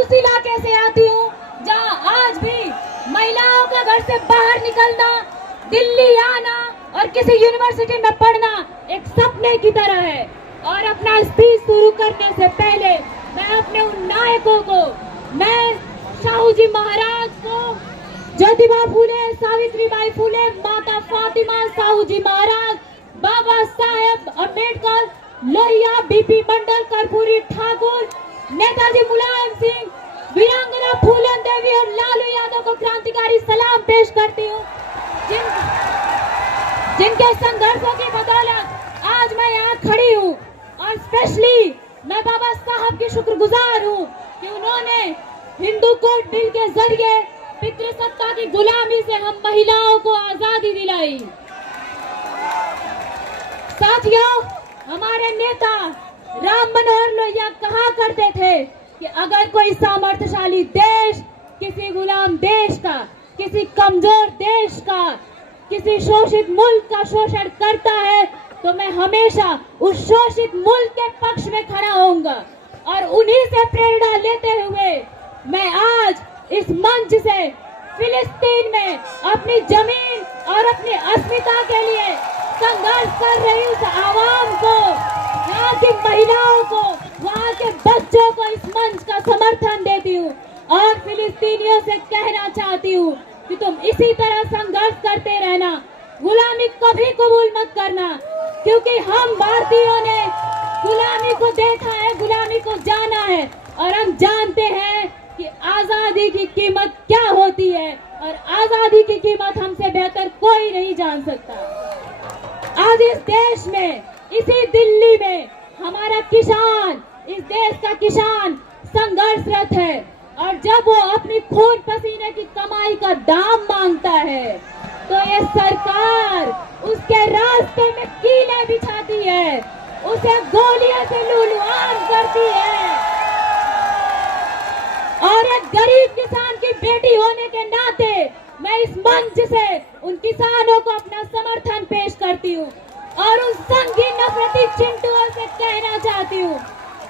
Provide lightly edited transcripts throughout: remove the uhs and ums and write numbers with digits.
उस इलाके से आती हूँ जहाँ आज भी महिलाओं का घर से बाहर निकलना, दिल्ली आना और किसी यूनिवर्सिटी में पढ़ना एक सपने की तरह है। और अपना स्पीच शुरू करने से पहले मैं अपने उन नायकों को, मैं शाहू जी महाराज को, ज्योतिबा फूले, सावित्रीबाई फूले, माता फातिमा, साहू जी महाराज, बाबा साहेब अम्बेडकर, लोहिया, बीपी मंडल, कर्पूरी ठाकुर, नेताजी मुलायम सिंह, वीरांगना फूलन देवी और लालू यादव को क्रांतिकारी सलाम पेश करती हूँ, जिनके संघर्षों की बदौलत आज मैं यहाँ खड़ी हूँ। और स्पेशली मैं बाबा साहब की शुक्रगुजार हूँ कि उन्होंने हिंदू कोड बिल के जरिए पितृसत्ता की गुलामी से हम महिलाओं को आजादी दिलाई। साथियों, हमारे नेता राम मनोहर लोहिया कहा करते थे कि अगर कोई सामर्थ्यशाली देश किसी गुलाम देश का, किसी कमजोर देश का, किसी शोषित मुल्क का शोषण करता है तो मैं हमेशा उस शोषित मुल्क के पक्ष में खड़ा होऊंगा। और उन्हीं से प्रेरणा लेते हुए मैं आज इस मंच से फिलिस्तीन में अपनी जमीन और अपनी अस्मिता के लिए संघर्ष कर रही उस आवाम को, यहाँ की महिलाओं को, वहाँ के बच्चों को इस मंच का समर्थन देती हूँ और फिलिस्तीनियों से कहना चाहती हूँ कि तुम इसी तरह संघर्ष करते रहना, गुलामी कभी कबूल मत करना, क्योंकि हम भारतीयों ने गुलामी को देखा है, गुलामी को जाना है और हम जानते हैं कि आजादी की कीमत क्या होती है और आजादी की कीमत हमसे बेहतर कोई नहीं जान सकता। आज इस देश में, इसी दिल्ली में हमारा किसान, इस देश का किसान संघर्षरत है और जब वो अपनी खून पसीने की कमाई का दाम मांगता है तो ये सरकार उसके रास्ते में कीलें बिछाती है, उसे गोलियों से लूलुआन करती है। और एक गरीब किसान की बेटी होने के नाते मैं इस मंच से उन किसानों को अपना समर्थन पेश करती हूँ और उन संगीन नफरती चिंटुओं से कहना चाहती हूँ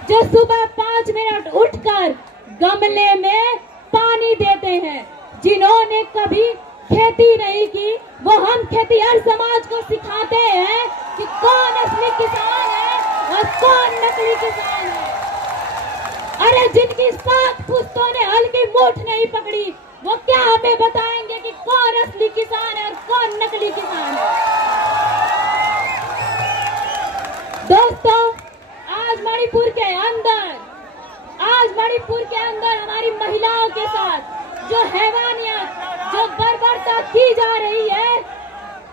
जो सुबह 5 मिनट उठकर गमले में पानी देते हैं, जिन्होंने कभी खेती नहीं की, वो हम खेतीहर समाज को सिखाते हैं कि कौन असली किसान है और कौन नकली किसान है। अरे जिनकी 7 पुश्तों ने हल की मूठ नहीं पकड़ी, वो क्या हमें बताएंगे कि कौन असली किसान है और कौन नकली किसान है। दोस्तों, आज मणिपुर के अंदर हमारी महिलाओं के साथ जो हैवानियत, जो बर्बरता की जा रही है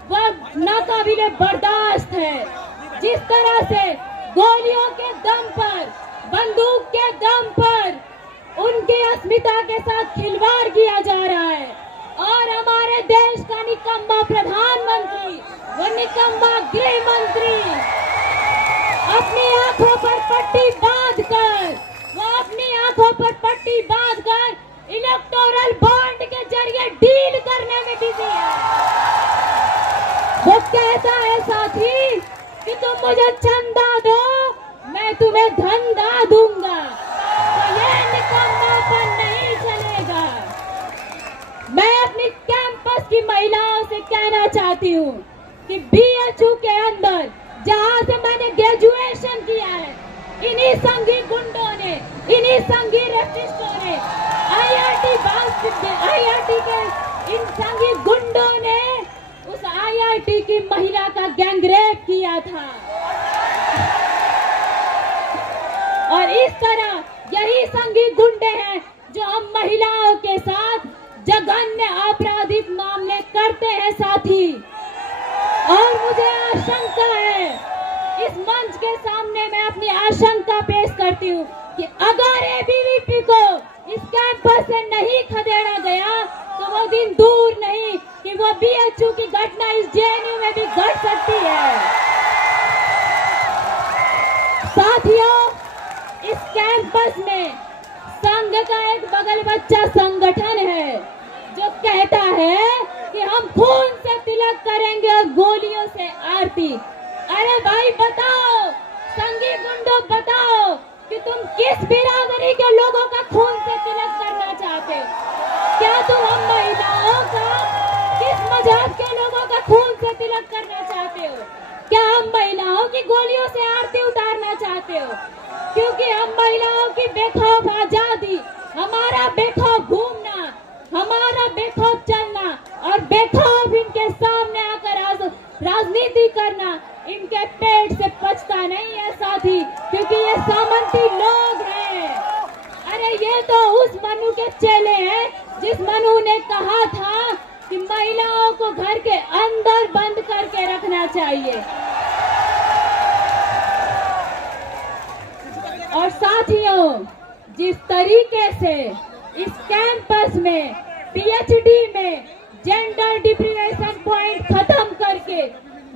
वह नाकाबिले बर्दाश्त है। जिस तरह से गोलियों के दम पर, बंदूक के दम पर उनकी अस्मिता के साथ खिलवाड़ किया जा रहा है और हमारे देश का निकम्मा प्रधानमंत्री, वो निकम्मा गृह मंत्री अपनी आंखों पर पट्टी बांधकर इलेक्टोरल बॉन्ड के जरिए डील करने में बिजी है। वो कहता है साथी कि तुम मुझे चंदा दो, मैं तुम्हें धंधा दूंगा, तो ये निकम्मापन नहीं चलेगा। मैं अपनी कैंपस की महिलाओं से कहना चाहती हूँ कि बीएचयू के अंदर जहाँ से मैंने ग्रेजुएशन किया है, इन्हीं संघी गुंडों ने, इन्हीं संघी रेपिस्टों ने, आईआईटी के इन संघी गुंडों ने उस आईआईटी की महिला का गैंगरेप किया था। और इस तरह यही संघी गुंडे हैं जो हम महिलाओं के साथ जघन्य आपराधिक मामले करते हैं साथी। और मुझे आशंका है, इस मंच के सामने मैं अपनी आशंका पेश करती हूँ कि अगर एबीवीपी को इस कैंपस से नहीं खदेड़ा गया तो वो दिन दूर नहीं कि वो बीएचयू की घटना इस जेएनयू में भी घट सकती है। साथियों, इस कैंपस में संघ का एक बगल बच्चा संगठन है जो कहता है कि हम खून से तिलक करेंगे और गोलियों से आरती। अरे भाई बताओ, संघी गुंडों बताओ कि तुम किस बिरादरी के लोगों का खून से तिलक की गोलियों से आरती उतारना चाहते हो, क्योंकि हम महिलाओं की बेखौफ आजादी, हमारा बेखौफ घूमना, हमारा बेखौफ चलना और बेखौफ इनके सामने आकर राजनीति करना इनके पेट से पचता नहीं है साथी, क्योंकि ये सामंती लोग हैं। अरे ये तो उस मनु के चेले हैं जिस मनु ने कहा था कि महिलाओं को घर के अंदर बंद करके रखना चाहिए। और साथियों, जिस तरीके से इस कैंपस में पीएचडी में जेंडर डिप्रिवेशन पॉइंट खत्म करके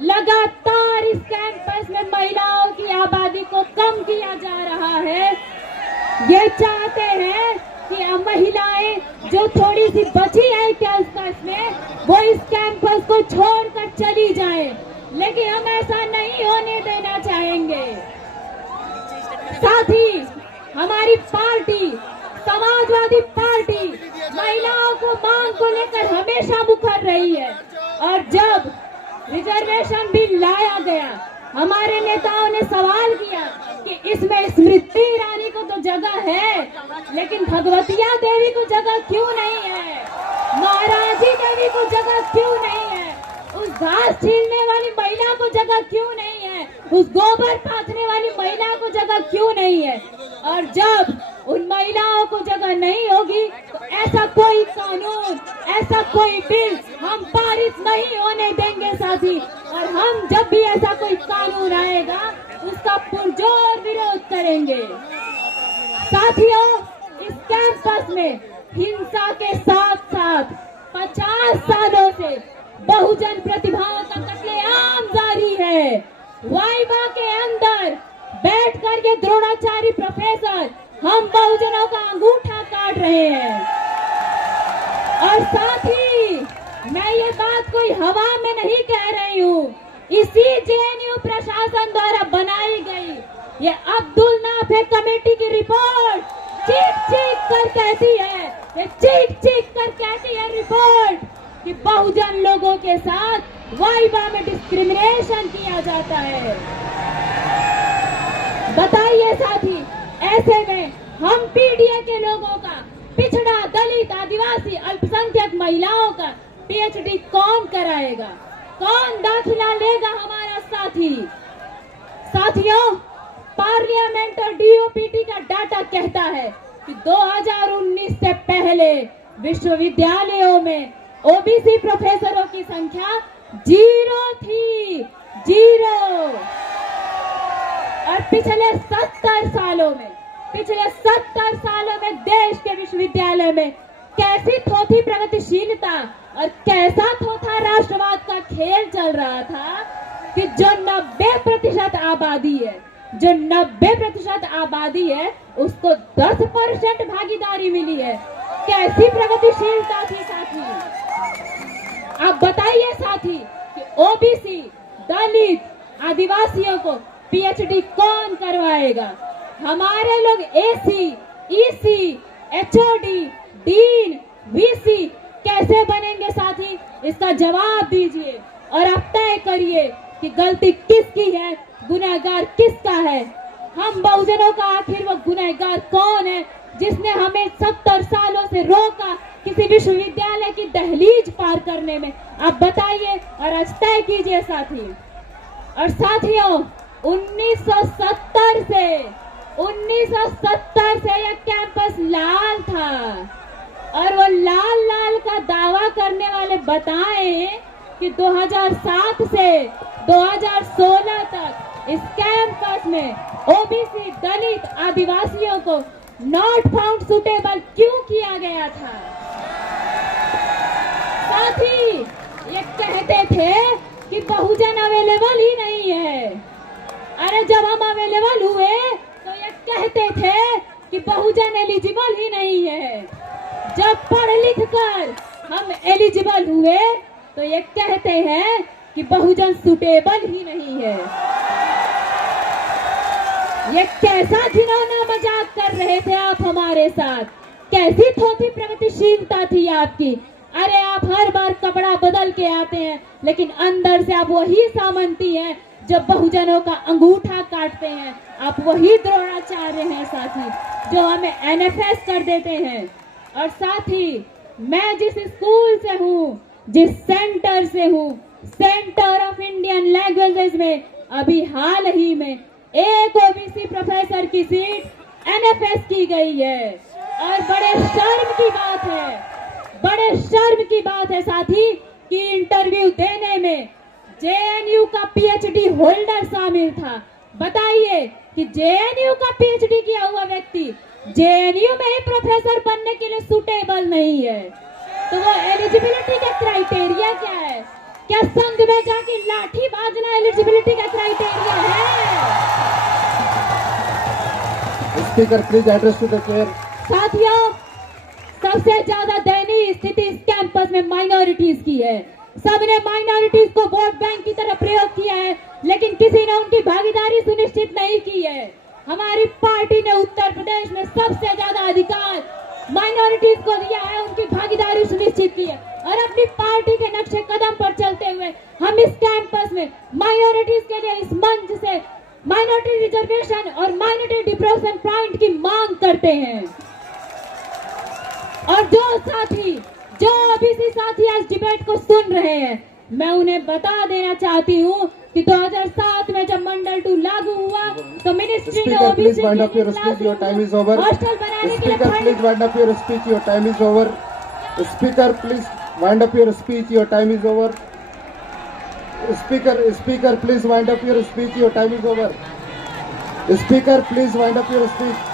लगातार इस कैंपस में महिलाओं की आबादी को कम किया जा रहा है, ये चाहते हैं कि महिलाएं जो थोड़ी सी बची है कैंपस में वो इस कैंपस को छोड़कर चली जाएं, लेकिन हम ऐसा नहीं होने देना चाहेंगे। साथ ही हमारी पार्टी समाजवादी पार्टी महिलाओं को मांग को लेकर हमेशा मुखर रही है, और जब रिजर्वेशन बिल लाया गया हमारे नेताओं ने सवाल किया कि इसमें स्मृति ईरानी को तो जगह है, लेकिन भगवतिया देवी को जगह क्यों नहीं है, महाराजी देवी को जगह क्यों नहीं है, उस घास छीलने वाली महिला को जगह क्यों नहीं है, उस गोबर पाथने वाली महिला को जगह क्यों नहीं है। और जब उन महिलाओं को जगह नहीं होगी तो ऐसा कोई कानून, ऐसा कोई बिल हम पारित नहीं होने देंगे साथी। और हम जब भी ऐसा कोई कानून आएगा उसका पुरजोर विरोध करेंगे। साथियों, इस कैंपस में हिंसा के साथ साथ 50 सालों से बहुजन प्रतिभाओं का कत्लेआम जारी है। वाइबा के अंदर बैठ कर के द्रोणाचार्य प्रोफेसर हम बहुजनों का अंगूठा काट रहे हैं। और साथ ही मैं ये बात कोई हवा में नहीं कह रही हूँ, इसी जेएनयू प्रशासन द्वारा बनाई गई ये अब्दुल नाफे कमेटी की रिपोर्ट चीख चीख कर कहती है, ये चीख चीख कर कहती है रिपोर्ट कि बहुजन लोगों के साथ वाइबा में डिस्क्रिमिनेशन किया जाता है। बताइए साथी, ऐसे में हम पीडीए के लोगों का, पिछड़ा, दलित, आदिवासी, अल्पसंख्यक महिलाओं का पीएचडी कौन कराएगा, कौन दाखिला लेगा हमारा साथी। साथियों, पार्लियामेंट और डीओपीटी का डाटा कहता है कि 2019 से पहले विश्वविद्यालयों में ओबीसी प्रोफेसरों की संख्या 0 थी, 0। और पिछले 70 सालों में देश के विश्वविद्यालय में कैसी थोथी प्रगतिशीलता और कैसा थोथा राष्ट्रवाद का खेल चल रहा था कि जो 90% आबादी है उसको 10% भागीदारी मिली है। कैसी प्रगतिशीलता थी साथी। आप बताइए साथी कि ओबीसी, दलित, आदिवासियों को पीएचडी कौन करवाएगा। हमारे लोग AC, EC, HOD, dean, VC कैसे बनेंगे साथी, इसका जवाब दीजिए और आप तय करिए कि गलती किसकी है, गुनहगार किसका है। हम बहुजनों का आखिर वो गुनहगार कौन है जिसने हमें 70 सालों से रोका किसी विश्वविद्यालय की दहलीज पार करने में। आप बताइए और आज तय कीजिए साथी। और साथियों, 1970 से यह कैंपस लाल था, और वो लाल का दावा करने वाले बताएं कि 2007 से 2016 तक इस कैंपस में ओबीसी, दलित, आदिवासियों को नॉट फाउंड सुटेबल क्यों किया गया था। साथी, ये कहते थे कि बहुजन अवेलेबल ही नहीं है। अरे जब हम अवेलेबल हुए तो ये कहते थे कि बहुजन एलिजिबल ही नहीं है। जब पढ़ लिख कर हम एलिजिबल हुए तो ये कहते हैं कि बहुजन सुटेबल ही नहीं है। ये कैसा घिनौना मजाक कर रहे थे आप हमारे साथ, कैसी थोथी प्रगतिशीलता थी आपकी। अरे आप हर बार कपड़ा बदल के आते हैं, लेकिन अंदर से आप वही सामंती हैं जो बहुजनों का अंगूठा काटते हैं, आप वही द्रोणाचार्य हैं साथी, जो हमें एनएफएस कर देते हैं। और साथ ही मैं जिस स्कूल से हूँ, जिस सेंटर से हूँ, सेंटर ऑफ इंडियन लैंग्वेजेस में अभी हाल ही में एक ओबीसी प्रोफेसर की सीट एनएफएस की गई है। और बड़े शर्म की बात है, बड़े शर्म की बात है साथी कि इंटरव्यू देने में जेएनयू का पीएचडी होल्डर शामिल था। बताइए कि जेएनयू का पीएचडी किया हुआ व्यक्ति जेएनयू में ही प्रोफेसर बनने के लिए सूटेबल नहीं है, तो वो एलिजिबिलिटी का क्राइटेरिया क्या है? क्या संघ में जाके लाठी बाजना एलिजिबिलिटी का क्राइटेरिया है? Speaker please address to the chair. साथियों, सबसे ज्यादा दयनीय स्थिति इस कैंपस में माइनॉरिटीज की है। सबने माइनॉरिटीज को वोट बैंक की तरह प्रयोग किया है, लेकिन किसी ने उनकी भागीदारी सुनिश्चित नहीं की है। हमारी पार्टी ने उत्तर प्रदेश में सबसे ज्यादा अधिकार माइनॉरिटीज को दिया है, उनकी भागीदारी सुनिश्चित की है। और अपनी पार्टी के नक्शे कदम पर चलते हुए हम इस कैंपस में माइनॉरिटीज के लिए इस मंच से माइनॉरिटी रिजर्वेशन और माइनॉरिटी डिप्रेशन पॉइंट की मांग करते हैं। और जो ओबीसी साथी आज डिबेट को सुन रहे हैं, मैं उन्हें बता देना चाहती हूँ कि 2007 में जब मंडल 2 लागू हुआ तो मिनिस्ट्री ने Speaker, please OBC wind up your speech. Your time is over. Hostel बनाने के लिए Speaker, please wind up your speech. Your time is over. Speaker, please wind up your speech. Your time is over. Speaker, please wind up your speech. Your time is over. Speaker, please wind up your speech.